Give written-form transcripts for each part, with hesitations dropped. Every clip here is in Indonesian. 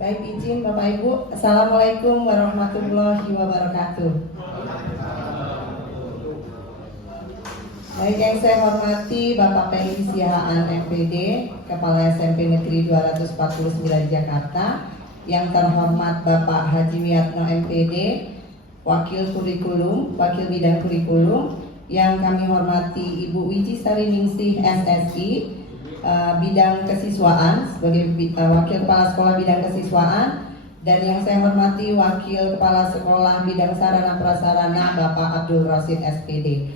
Baik, izin Bapak Ibu. Assalamualaikum warahmatullahi wabarakatuh. Baik, yang saya hormati Bapak Pendi Sihaan MPD, Kepala SMP Negeri 249 Jakarta. Yang terhormat Bapak Haji Wiyatno MPD, Wakil Bidang Kurikulum. Yang kami hormati Ibu Wiji Sariningsih SSI, bidang kesiswaan sebagai Wakil Kepala Sekolah Bidang Kesiswaan, dan yang saya hormati Wakil Kepala Sekolah Bidang Sarana Prasarana Bapak Abdul Rosid SPD.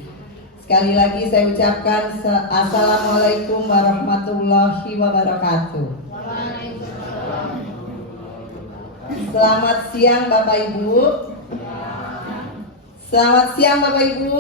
Sekali lagi saya ucapkan Assalamualaikum warahmatullahi wabarakatuh. Selamat siang Bapak Ibu. Selamat siang Bapak Ibu.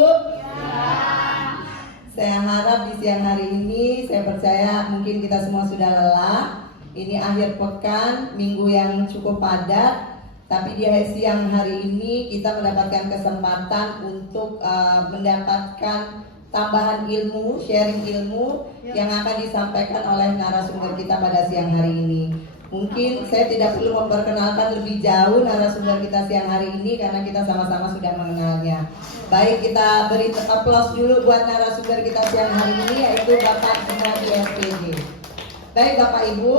Saya harap di siang hari ini, saya percaya mungkin kita semua sudah lelah. Ini akhir pekan, minggu yang cukup padat. Tapi di siang hari ini kita mendapatkan kesempatan untuk mendapatkan tambahan ilmu, sharing ilmu yang akan disampaikan oleh narasumber kita pada siang hari ini. Mungkin saya tidak perlu memperkenalkan lebih jauh narasumber kita siang hari ini karena kita sama-sama sudah mengenalnya. Baik, kita beri aplaus dulu buat narasumber kita siang hari ini, yaitu Bapak Gunadi SPD. Baik Bapak Ibu,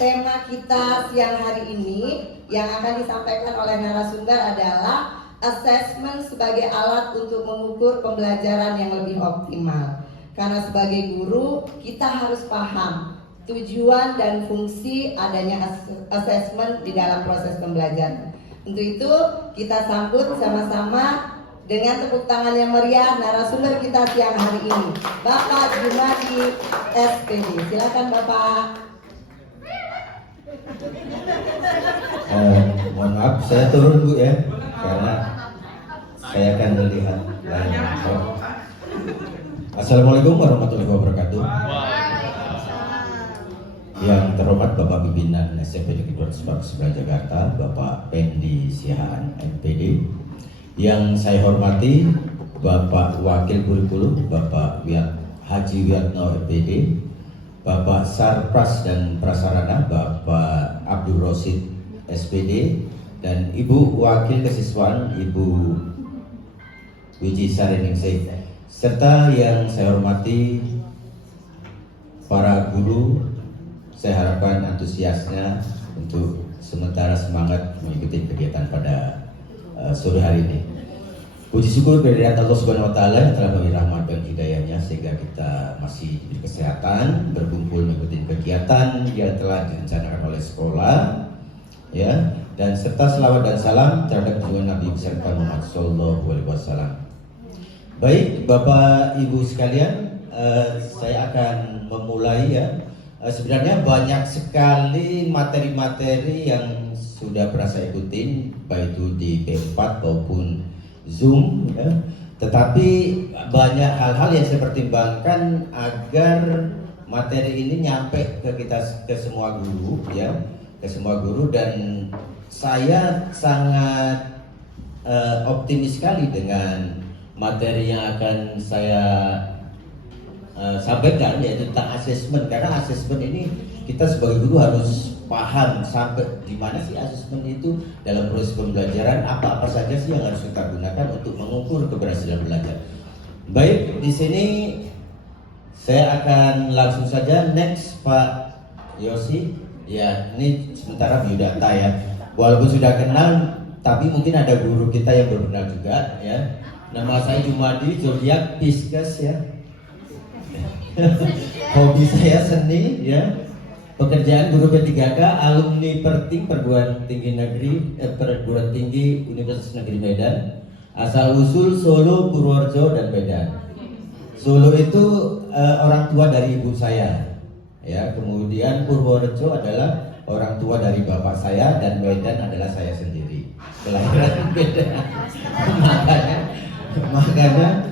tema kita siang hari ini yang akan disampaikan oleh narasumber adalah assessment sebagai alat untuk mengukur pembelajaran yang lebih optimal. Karena sebagai guru kita harus paham tujuan dan fungsi adanya assessment di dalam proses pembelajaran. Untuk itu kita sambut sama-sama dengan tepuk tangan yang meriah narasumber kita siang hari ini, Bapak Gunadi SPD. Silakan Bapak. Mohon maaf, saya turun Bu ya, karena saya akan melihat. Assalamualaikum warahmatullahi wabarakatuh. Yang terhormat Bapak Pimpinan SMP Negeri 249 Jakarta, Bapak Pendi Sihaan MPD. Yang saya hormati Bapak Wakil Kurikulum, Bapak Haji Wiyatno MPD, Bapak Sarpras dan Prasarana, Bapak Abdul Rosid SPD, dan Ibu Wakil Kesiswaan, Ibu Wiji Sariningsih, serta yang saya hormati para guru. Saya harapkan antusiasnya untuk sementara semangat mengikuti kegiatan pada sore hari ini. Puji syukur kehadirat Allah Subhanahu wa taala yang telah memberi rahmat dan hidayahnya sehingga kita masih diberi kesehatan, berkumpul mengikuti kegiatan yang telah direncanakan oleh sekolah, ya, dan serta selawat dan salam terhadap junjungan Nabi besar Muhammad sallallahu alaihi wasallam. Baik, Bapak Ibu sekalian, saya akan memulai ya. Sebenarnya banyak sekali materi-materi yang sudah pernah saya ikutin, baik itu di P4 maupun Zoom ya. Tetapi banyak hal-hal yang saya pertimbangkan agar materi ini nyampe ke kita, ke semua guru ya, ke semua guru, dan saya sangat optimis sekali dengan materi yang akan saya sampaikan, yaitu tentang asesmen. Karena asesmen ini kita sebagai guru harus paham sampai di mana sih asesmen itu dalam proses pembelajaran, apa-apa saja sih yang harus kita gunakan untuk mengukur keberhasilan belajar. Baik, di sini saya akan langsung saja next Pak Yosi. Ya, ini sementara biodata ya. Walaupun sudah kenal, tapi mungkin ada guru kita yang belum kenal juga ya. Nama saya Jumadi Zodiac Piskes ya. Hobi saya seni ya. Pekerjaan guru P3K, alumni Perguruan Tinggi Universitas Negeri Medan. Asal usul Solo, Purworejo, dan Medan. Solo itu orang tua dari ibu saya ya. Kemudian Purworejo adalah orang tua dari bapak saya, dan Medan adalah saya sendiri. Kelahiran beda. makanya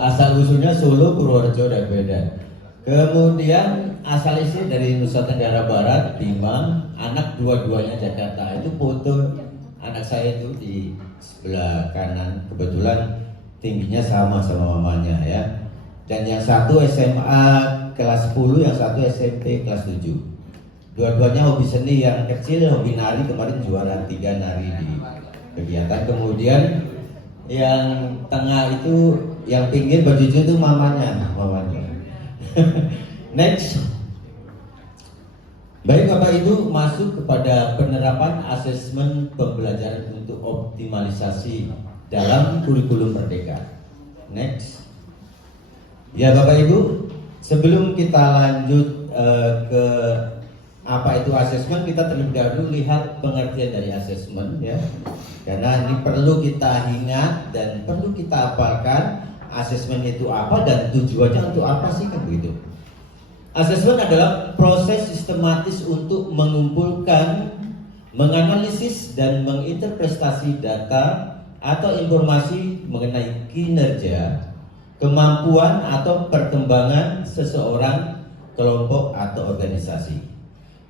asal usulnya Solo, Purworejo, dan Medan. Kemudian asal istri dari Nusa Tenggara Barat, Bima, anak dua-duanya Jakarta. Itu foto anak saya itu di sebelah kanan, kebetulan tingginya sama mamanya ya. Dan yang satu SMA kelas 10, yang satu SMP kelas 7. Dua-duanya hobi seni, yang kecil hobi nari, kemarin juara 3 nari di kegiatan. Kemudian yang tengah itu, yang pinggir baju itu mamanya. Next. Baik Bapak Ibu, masuk kepada penerapan asesmen pembelajaran untuk optimalisasi dalam kurikulum Merdeka. Next. Ya Bapak Ibu, sebelum kita lanjut ke apa itu asesmen, kita terlebih dahulu lihat pengertian dari asesmen ya. Karena ini perlu kita ingat dan perlu kita hafalkan asesmen itu apa dan tujuannya untuk apa sih, kan begitu. Asesmen adalah proses sistematis untuk mengumpulkan, menganalisis dan menginterpretasi data atau informasi mengenai kinerja, kemampuan atau perkembangan seseorang, kelompok atau organisasi.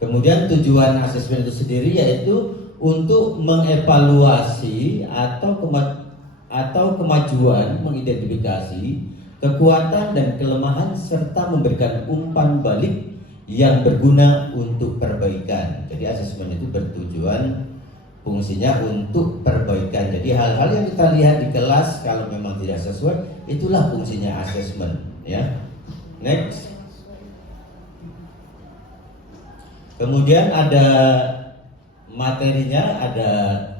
Kemudian tujuan asesmen itu sendiri yaitu untuk mengevaluasi atau kemajuan, mengidentifikasi kekuatan dan kelemahan serta memberikan umpan balik yang berguna untuk perbaikan. Jadi asesmen itu bertujuan, fungsinya untuk perbaikan. Jadi hal-hal yang kita lihat di kelas kalau memang tidak sesuai, itulah fungsinya asesmen ya. Next. Kemudian ada materinya, ada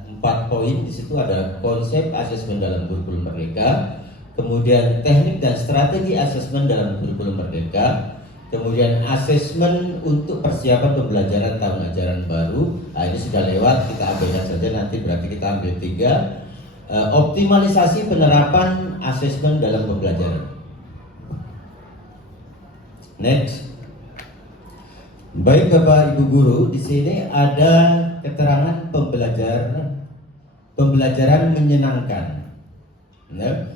4 poin. Di situ ada konsep asesmen dalam kurikulum Merdeka, kemudian teknik dan strategi asesmen dalam kurikulum Merdeka, kemudian asesmen untuk persiapan pembelajaran tahun ajaran baru. Nah, ini sudah lewat, kita abaikan saja, nanti berarti kita ambil 3. Optimalisasi penerapan asesmen dalam pembelajaran. Next. Baik Bapak Ibu guru, di sini ada keterangan pembelajaran menyenangkan. Nah,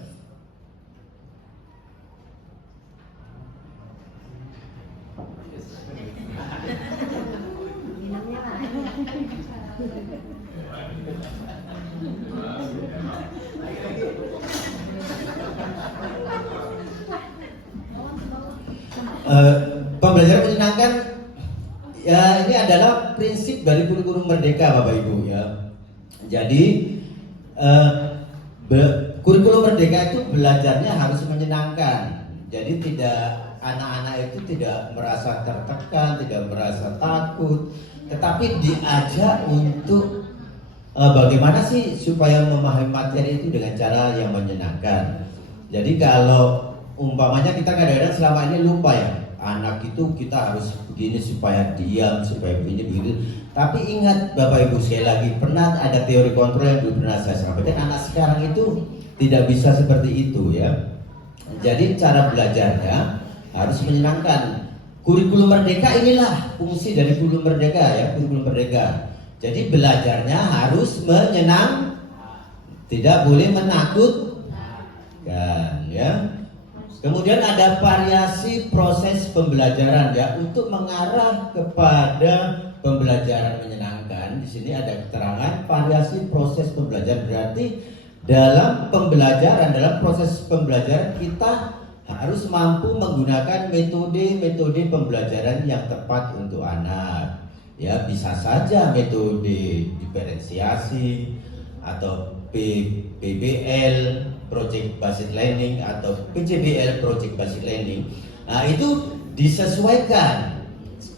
pembelajaran menyenangkan ya, ini adalah prinsip dari kurikulum Merdeka Bapak Ibu ya. Jadi kurikulum Merdeka itu belajarnya harus menyenangkan. Jadi anak-anak itu tidak merasa tertekan, tidak merasa takut, tetapi diajak untuk bagaimana sih supaya memahami materi itu dengan cara yang menyenangkan. Jadi kalau umpamanya kita kadang-kadang selama ini lupa ya, anak itu kita harus begini supaya diam, supaya begini begitu. Tapi ingat Bapak Ibu, sekali lagi, pernah ada teori kontrol yang belum pernah saya sampaikan. Anak sekarang itu tidak bisa seperti itu ya. Jadi cara belajarnya harus menyenangkan. Kurikulum Merdeka inilah fungsi dari kurikulum Merdeka ya, kurikulum Merdeka. Jadi belajarnya harus menyenangkan, tidak boleh menakutkan ya. Kemudian ada variasi proses pembelajaran ya, untuk mengarah kepada pembelajaran menyenangkan. Di sini ada keterangan variasi proses pembelajaran, berarti dalam pembelajaran, dalam proses pembelajaran kita harus mampu menggunakan metode-metode pembelajaran yang tepat untuk anak. Ya, bisa saja metode diferensiasi atau PBL, Project Based Learning, atau PJBL, Project Based Learning. Nah, itu disesuaikan.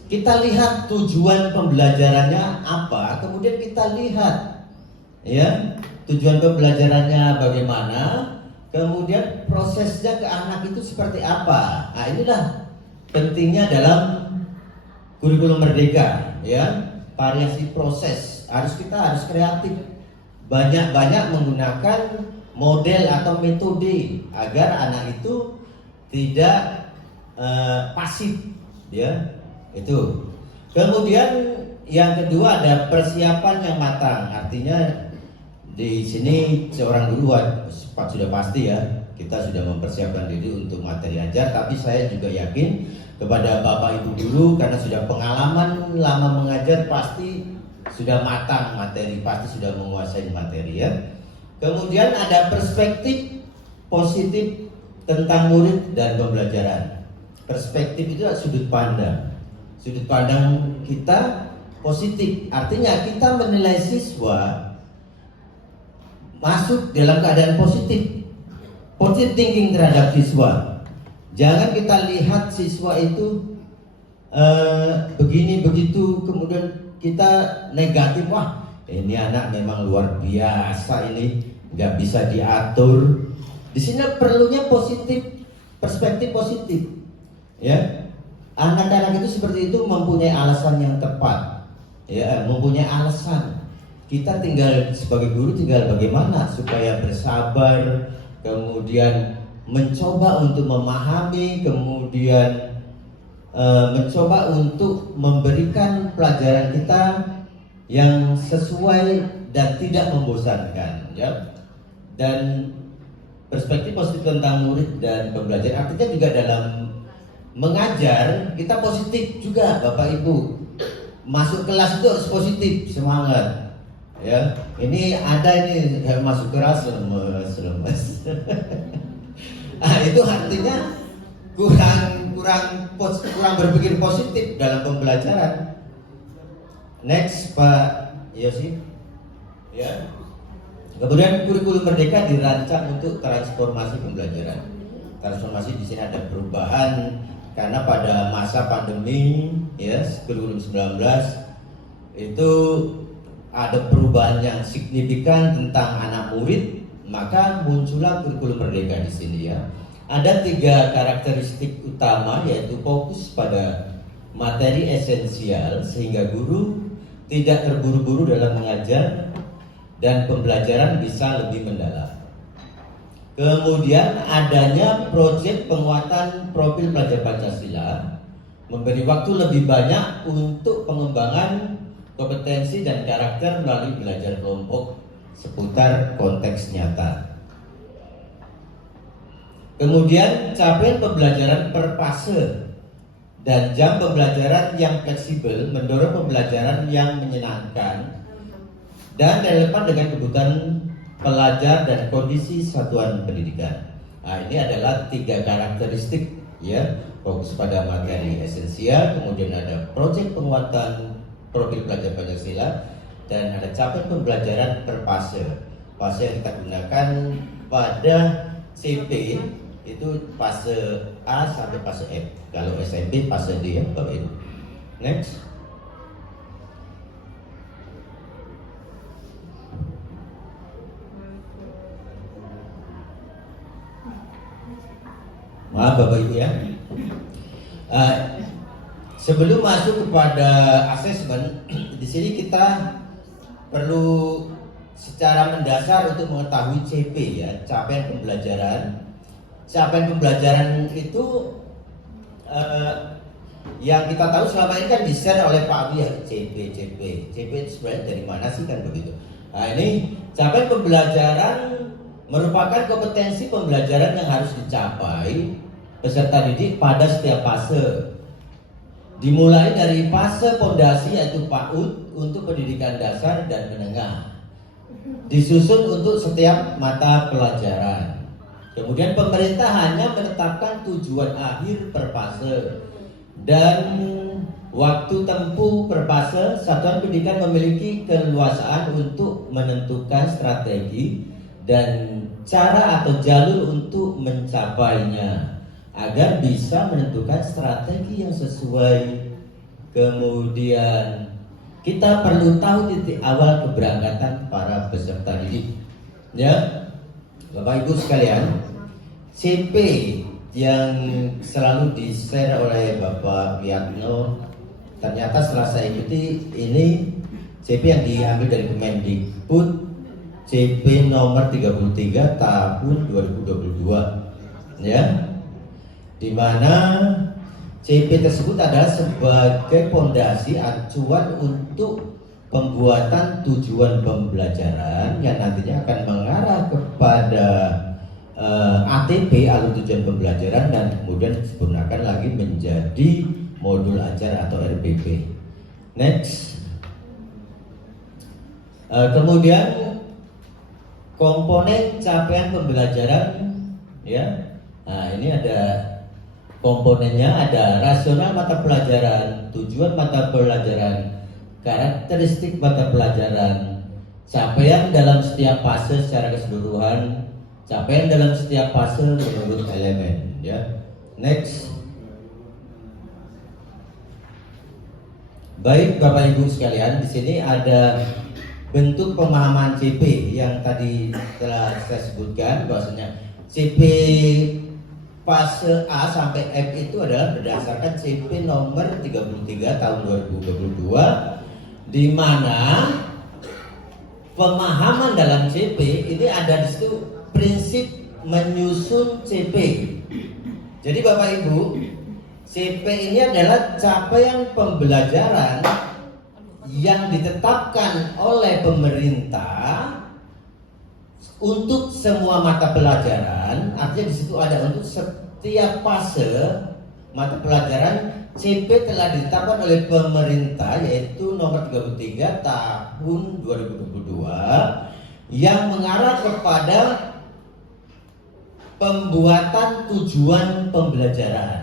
Kita lihat tujuan pembelajarannya apa, kemudian kita lihat ya tujuan pembelajarannya bagaimana, kemudian prosesnya ke anak itu seperti apa. Nah, inilah pentingnya dalam kurikulum Merdeka ya, variasi proses. Kita harus kreatif, banyak-banyak menggunakan model atau metode agar anak itu tidak pasif ya. Itu. Kemudian yang kedua ada persiapan yang matang. Artinya di sini seorang guru sudah pasti ya, kita sudah mempersiapkan diri untuk materi ajar, tapi saya juga yakin kepada Bapak Ibu guru karena sudah pengalaman lama mengajar, pasti sudah matang materi, pasti sudah menguasai materi ya. Kemudian ada perspektif positif tentang murid dan pembelajaran. Perspektif itu sudut pandang. sudut pandang kita positif. Artinya kita menilai siswa masuk dalam keadaan positif, positive thinking terhadap siswa. Jangan kita lihat siswa itu begini begitu, kemudian kita negatif. Wah, ini anak memang luar biasa, ini nggak bisa diatur. Di sini perlunya positif, perspektif positif. Ya, anak-anak itu seperti itu mempunyai alasan yang tepat. Ya, mempunyai alasan. Kita tinggal sebagai guru tinggal bagaimana supaya bersabar, kemudian mencoba untuk memahami, kemudian mencoba untuk memberikan pelajaran kita yang sesuai dan tidak membosankan, ya. Dan perspektif positif tentang murid dan pembelajaran artinya juga dalam mengajar kita positif juga, Bapak Ibu. Masuk kelas itu harus positif, semangat. Ya, ini ada ini masuk kelas lemes. Nah, itu artinya kurang berpikir positif dalam pembelajaran. Next, Pak Yosi. Ya. Kemudian kurikulum merdeka dirancang untuk transformasi pembelajaran. Transformasi di sini ada perubahan karena pada masa pandemi, ya, kurikulum 19 itu ada perubahan yang signifikan tentang anak murid, maka muncullah kurikulum merdeka di sini, ya. Ada 3 karakteristik utama, yaitu fokus pada materi esensial sehingga guru tidak terburu-buru dalam mengajar dan pembelajaran bisa lebih mendalam. Kemudian adanya proyek penguatan profil pelajar Pancasila, memberi waktu lebih banyak untuk pengembangan kompetensi dan karakter melalui belajar kelompok seputar konteks nyata. Kemudian capaian pembelajaran per fase dan jam pembelajaran yang fleksibel mendorong pembelajaran yang menyenangkan dan relevan dengan kebutuhan pelajar dan kondisi satuan pendidikan. Nah, ini adalah 3 karakteristik, ya, fokus pada materi esensial, kemudian ada proyek penguatan profil pelajar Pancasila, dan ada capaian pembelajaran per fase. Fase yang kita gunakan pada CP itu fase A sampai fase F. Kalau SMP fase D, ya, Bapak Ibu. Next. Maaf Bapak Ibu, ya. Sebelum masuk kepada asesmen, di sini kita perlu secara mendasar untuk mengetahui CP, ya, capaian pembelajaran. Capaian pembelajaran itu yang kita tahu selama ini kan di-share oleh Pak Abi, ya, CP itu sebenarnya dari mana sih, kan begitu. Nah, ini capaian pembelajaran merupakan kompetensi pembelajaran yang harus dicapai peserta didik pada setiap fase. Dimulai dari fase fondasi yaitu PAUD untuk pendidikan dasar dan menengah. Disusun untuk setiap mata pelajaran. Kemudian pemerintah hanya menetapkan tujuan akhir per fase dan waktu tempuh per fase. Satuan pendidikan memiliki keleluasaan untuk menentukan strategi dan cara atau jalur untuk mencapainya agar bisa menentukan strategi yang sesuai. Kemudian kita perlu tahu titik awal keberangkatan para peserta didik, ya, Bapak Ibu sekalian. CP yang selalu di-share oleh Bapak Wiyatno, ternyata setelah saya ikuti, ini CP yang diambil dari Kemendikbud, CP nomor 33 tahun 2022, ya, di mana CP tersebut adalah sebagai fondasi acuan untuk pembuatan tujuan pembelajaran yang nantinya akan mengarah kepada ATP, alur tujuan pembelajaran, dan kemudian digunakan lagi menjadi modul ajar atau RPP. Next. Kemudian komponen capaian pembelajaran, ya. Nah, ini ada komponennya, ada rasional mata pelajaran, tujuan mata pelajaran, karakteristik mata pelajaran, capaian dalam setiap fase secara keseluruhan, capaian dalam setiap fase menurut elemen. Ya, next. Baik Bapak Ibu sekalian, di sini ada bentuk pemahaman CP yang tadi telah saya sebutkan, bahwasanya CP fase A sampai F itu adalah berdasarkan CP nomor 33 tahun 2022, di mana pemahaman dalam CP ini ada di situ prinsip menyusun CP. Jadi Bapak Ibu, CP ini adalah capaian pembelajaran yang ditetapkan oleh pemerintah untuk semua mata pelajaran. Artinya di situ ada untuk setiap fase mata pelajaran. CP telah ditetapkan oleh pemerintah, yaitu nomor 33 tahun 2022, yang mengarah kepada pembuatan tujuan pembelajaran.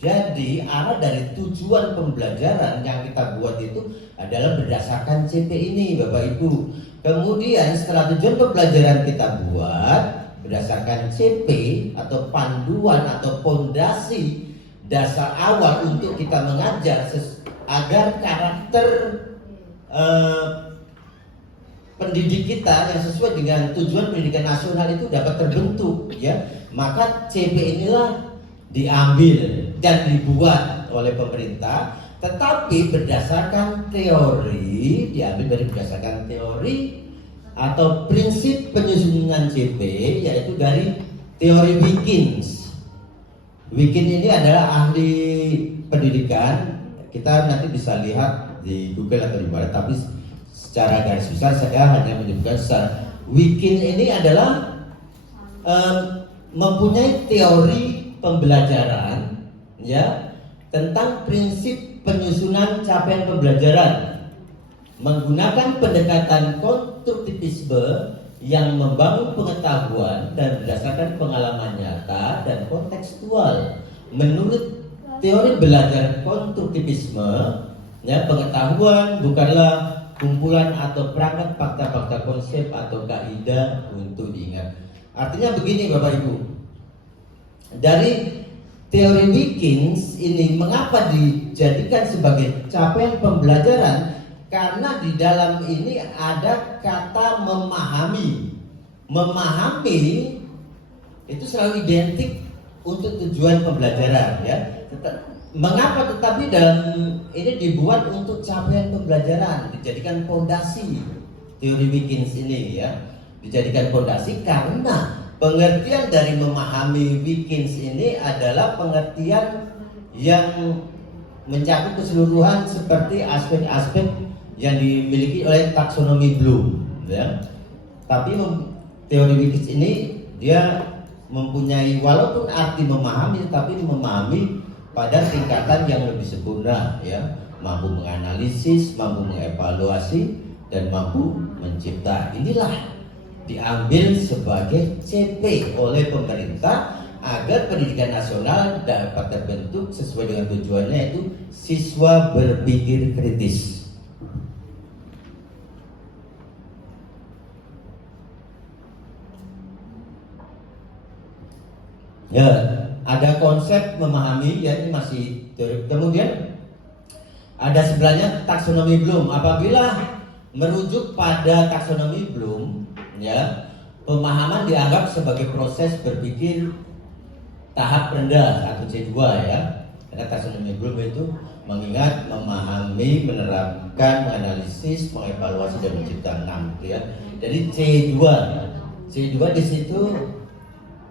Jadi arah dari tujuan pembelajaran yang kita buat itu adalah berdasarkan CP ini, Bapak Ibu. Kemudian setelah tujuan pembelajaran kita buat berdasarkan CP atau panduan atau fondasi dasar awal untuk kita mengajar agar karakter pendidik kita yang sesuai dengan tujuan pendidikan nasional itu dapat terbentuk, ya. Maka CP inilah diambil dan dibuat oleh pemerintah, tetapi berdasarkan teori, diambil dari berdasarkan teori atau prinsip penyusunan CP, yaitu dari teori Wilkins. Wilkins ini adalah ahli pendidikan, kita nanti bisa lihat di Google atau di mana, tapi secara garis besar saya hanya menyebutkan secara Wilkins ini adalah mempunyai teori pembelajaran, ya, tentang prinsip penyusunan capaian pembelajaran menggunakan pendekatan konstruktivisme yang membangun pengetahuan dan berdasarkan pengalaman nyata dan kontekstual. Menurut teori belajar konstruktivisme, ya, pengetahuan bukanlah kumpulan atau perangkat fakta-fakta konsep atau kaidah untuk diingat. Artinya begini Bapak Ibu, dari teori Wilkins ini mengapa dijadikan sebagai capaian pembelajaran? Karena di dalam ini ada kata memahami. Memahami itu selalu identik untuk tujuan pembelajaran, ya. Mengapa tetapi dalam ini dibuat untuk capaian pembelajaran, dijadikan fondasi teori Wilkins ini, ya. Dijadikan fondasi karena pengertian dari memahami Wilkins ini adalah pengertian yang mencakup keseluruhan seperti aspek-aspek yang dimiliki oleh taksonomi Bloom, ya. Tapi teori Wilkins ini dia mempunyai, walaupun arti memahami, tapi memahami pada tingkatan yang lebih sempurna, ya. Mampu menganalisis, mampu mengevaluasi, dan mampu mencipta. Inilah diambil sebagai CP oleh pemerintah agar pendidikan nasional dapat terbentuk sesuai dengan tujuannya, yaitu siswa berpikir kritis. Ya, ada konsep memahami, ya, ini masih teori. Kemudian ada sebelahnya taksonomi Bloom. Apabila merujuk pada taksonomi Bloom, ya, pemahaman dianggap sebagai proses berpikir tahap rendah atau C2, ya. Karena taksonomi Bloom itu mengingat, memahami, menerapkan, menganalisis, mengevaluasi, dan mencipta 6, ya. Jadi C2 di situ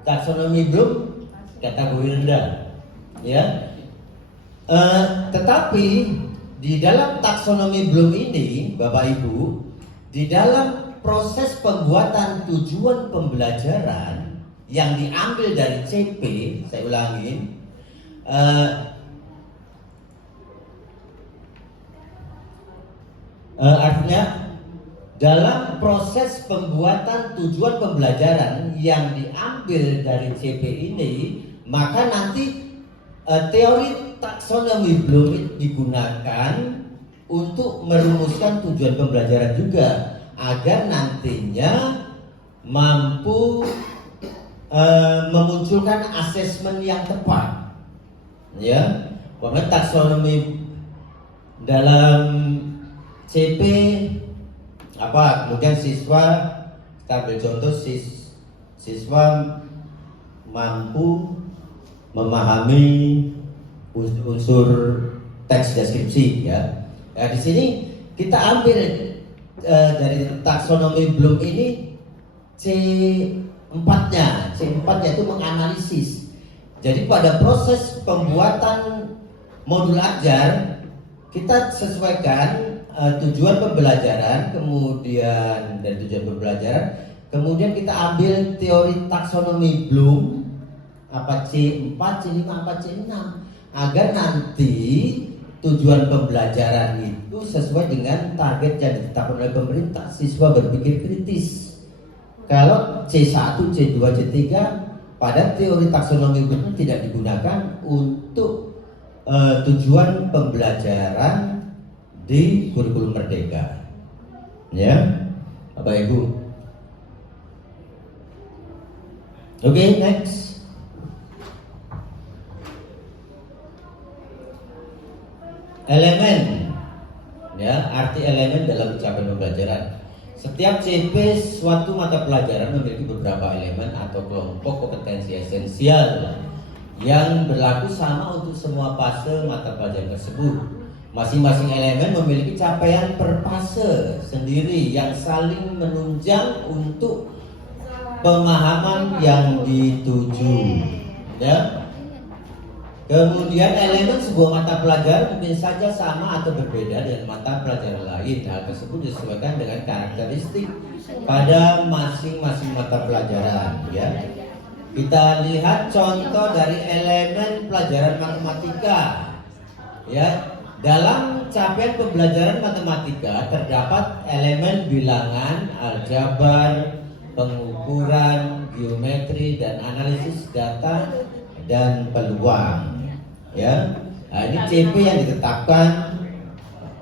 taksonomi Bloom kategori rendah, ya. Tetapi di dalam taksonomi Bloom ini, Bapak Ibu, di dalam proses pembuatan tujuan pembelajaran yang diambil dari CP, saya ulangi, artinya dalam proses pembuatan tujuan pembelajaran yang diambil dari CP ini, maka nanti teori taksonomi Bloom digunakan untuk merumuskan tujuan pembelajaran juga, agar nantinya mampu memunculkan asesmen yang tepat. Ya, karena taksonomi dalam CP apa? Kemudian siswa, kita ambil contoh siswa mampu memahami unsur teks deskripsi, ya. Nah, di sini kita ambil dari taksonomi Bloom ini C4-nya itu menganalisis. Jadi pada proses pembuatan modul ajar kita sesuaikan tujuan pembelajaran, kemudian dari tujuan pembelajaran, kemudian kita ambil teori taksonomi Bloom apa C4, C5, apa C6, agar nanti tujuan pembelajaran itu sesuai dengan target yang ditetapkan oleh pemerintah. Siswa berpikir kritis. Kalau C1, C2, C3 pada teori taksonomi Bloom tidak digunakan untuk tujuan pembelajaran di kurikulum Merdeka. Ya, Bapak Ibu. Oke, next. Elemen, ya, arti elemen dalam capaian pembelajaran. Setiap CP suatu mata pelajaran memiliki beberapa elemen atau kelompok kompetensi esensial yang berlaku sama untuk semua fase mata pelajaran tersebut. Masing-masing elemen memiliki capaian per fase sendiri yang saling menunjang untuk pemahaman yang dituju. Ya. Kemudian elemen sebuah mata pelajaran mungkin saja sama atau berbeda dengan mata pelajaran lain. Hal tersebut disesuaikan dengan karakteristik pada masing-masing mata pelajaran. Ya. Kita lihat contoh dari elemen pelajaran matematika. Ya, dalam capaian pembelajaran matematika terdapat elemen bilangan, aljabar, pengukuran, geometri, dan analisis data dan peluang. Ya, nah, ini CP yang ditetapkan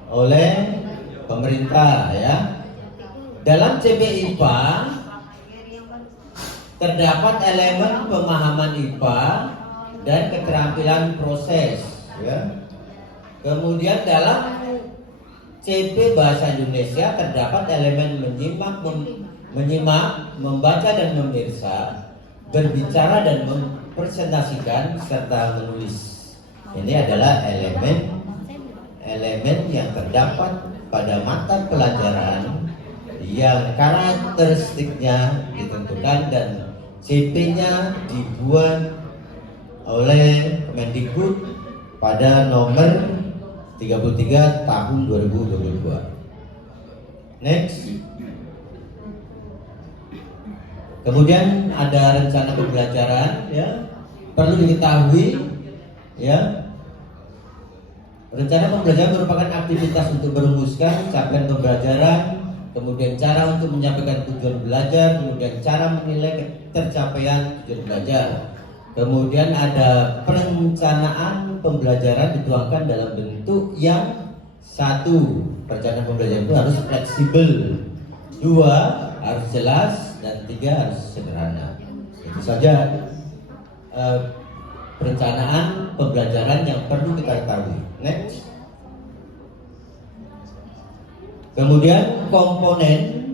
oleh pemerintah. Ya, dalam CP IPA terdapat elemen pemahaman IPA dan keterampilan proses. Ya, kemudian dalam CP bahasa Indonesia terdapat elemen menyimak, membaca dan memirsa, berbicara dan mempresentasikan serta menulis. Ini adalah elemen yang terdapat pada mata pelajaran yang karakteristiknya ditentukan dan CP-nya dibuat oleh Kemendikbud pada nomor 33 tahun 2022. Next. Kemudian ada rencana pembelajaran, ya. Perlu diketahui, ya. Rencana pembelajaran merupakan aktivitas untuk merumuskan capaian pembelajaran, kemudian cara untuk menyampaikan tujuan belajar, kemudian cara menilai tercapaian tujuan belajar. Kemudian ada perencanaan pembelajaran dituangkan dalam bentuk yang satu, perencanaan pembelajaran itu harus fleksibel, dua, harus jelas, dan tiga, harus sederhana. Itu saja perencanaan pembelajaran yang perlu kita ketahui. Next. Kemudian komponen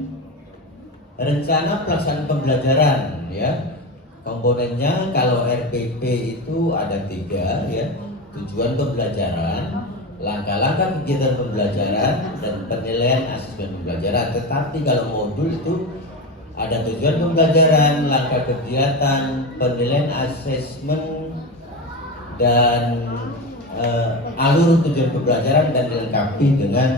rencana pelaksanaan pembelajaran, ya. Komponennya kalau RPP itu ada 3, ya. Tujuan pembelajaran, langkah-langkah kegiatan pembelajaran, dan penilaian asesmen pembelajaran. Tetapi kalau modul itu ada tujuan pembelajaran, langkah kegiatan, penilaian asesmen, dan alur tujuan pembelajaran, dan dilengkapi dengan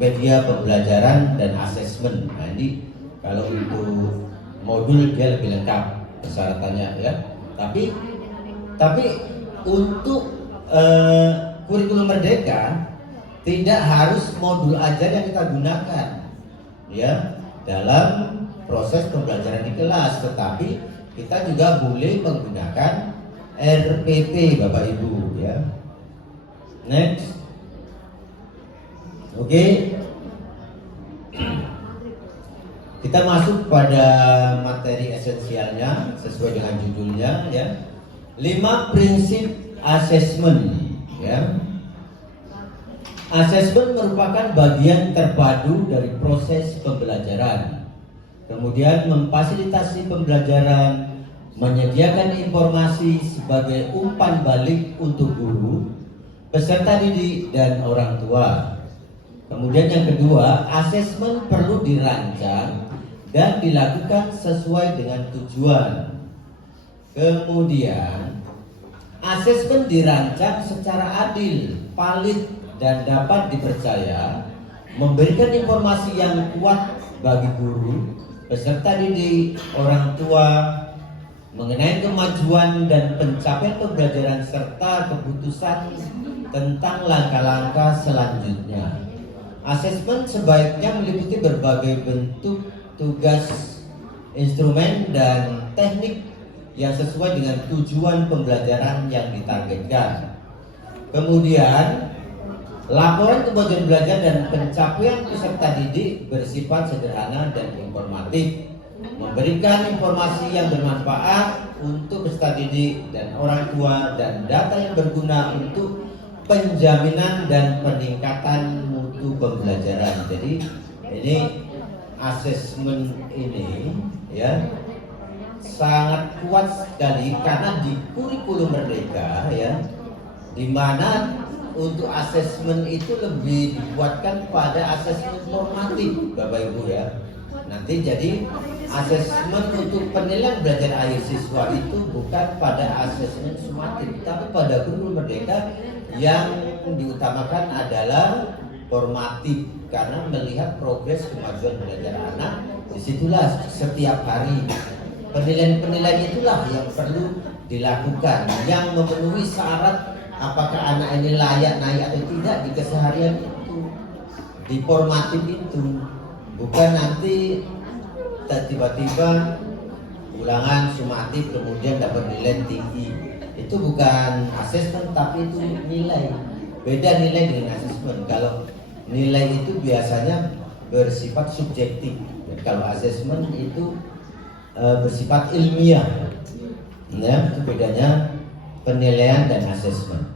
media pembelajaran dan asesmen. Nah, ini kalau untuk modul dia lebih lengkap persyaratannya, ya. Tapi untuk kurikulum Merdeka tidak harus modul ajar yang kita gunakan, ya, dalam proses pembelajaran di kelas, tetapi kita juga boleh menggunakan RPP Bapak Ibu ya. Next. Oke. Kita masuk pada materi esensialnya sesuai dengan judulnya ya. 5 prinsip asesmen ya. Asesmen merupakan bagian terpadu dari proses pembelajaran. Kemudian memfasilitasi pembelajaran, menyediakan informasi sebagai umpan balik untuk guru, peserta didik dan orang tua. Kemudian yang kedua, asesmen perlu dirancang dan dilakukan sesuai dengan tujuan. Kemudian asesmen dirancang secara adil, valid dan dapat dipercaya, memberikan informasi yang kuat bagi guru, peserta didik, orang tua mengenai kemajuan dan pencapaian pembelajaran serta keputusan tentang langkah-langkah selanjutnya. Asesmen sebaiknya meliputi berbagai bentuk tugas, instrumen dan teknik yang sesuai dengan tujuan pembelajaran yang ditargetkan. Kemudian laporan kemajuan belajar dan pencapaian peserta didik bersifat sederhana dan informatif, memberikan informasi yang bermanfaat untuk peserta didik dan orang tua dan data yang berguna untuk penjaminan dan peningkatan mutu pembelajaran. Jadi ini asesmen ini ya sangat kuat sekali karena di kurikulum Merdeka ya, di mana untuk asesmen itu lebih dibuatkan pada asesmen formatif Bapak Ibu ya. Nanti jadi asesmen untuk penilaian belajar akhir siswa itu bukan pada asesmen sumatif, tapi pada kurikulum Merdeka yang diutamakan adalah formatif karena melihat progres kemajuan belajar anak. Disitulah setiap hari penilaian-penilaian itulah yang perlu dilakukan, yang memenuhi syarat apakah anak ini layak naik atau tidak di keseharian itu, di formatif itu. Bukan nanti tiba-tiba ulangan sumatif kemudian dapat nilai tinggi. Itu bukan asesmen tapi itu nilai. Beda nilai dengan asesmen. Kalau nilai itu biasanya bersifat subjektif. Kalau asesmen itu bersifat ilmiah. Ya, itu bedanya penilaian dan asesmen.